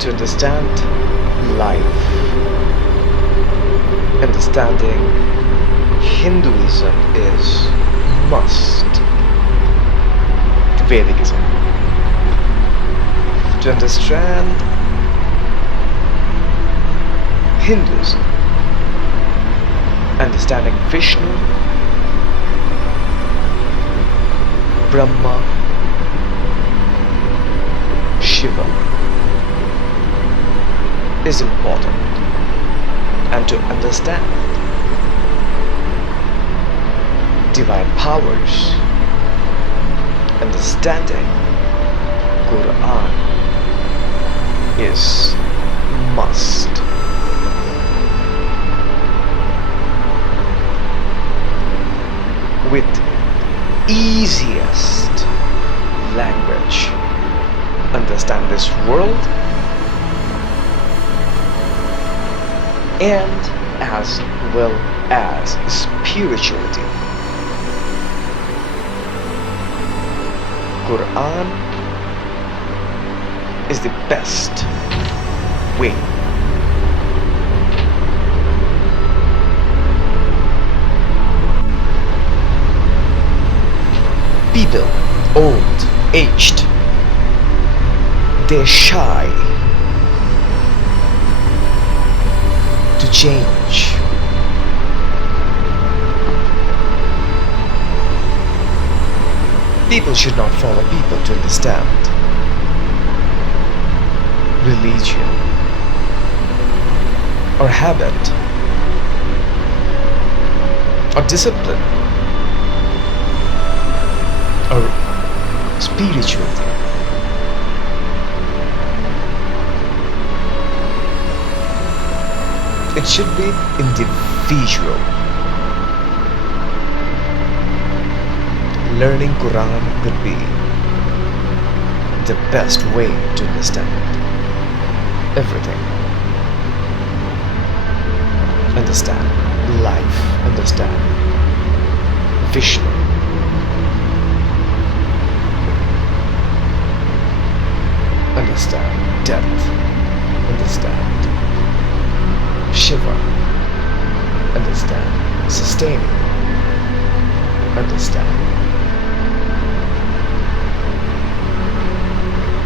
To understand life, understanding Hinduism is must. Vedikism. To understand Hinduism, understanding Vishnu, Brahma, Shiva is important, and to understand divine powers, understanding Quran is must. With easiest language, understand this world and as well as spirituality. Quran is the best way. People, old, aged, they're shy to change. People should not follow people to understand religion or habit or discipline or spirituality. It should be individual. Learning Quran could be the best way to understand everything. Understand life, understand Vishnu, understand death, understand Shiva, understand sustaining, understand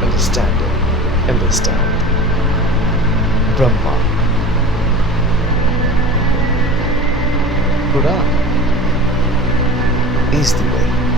understanding, understand Brahma. Quran is the way.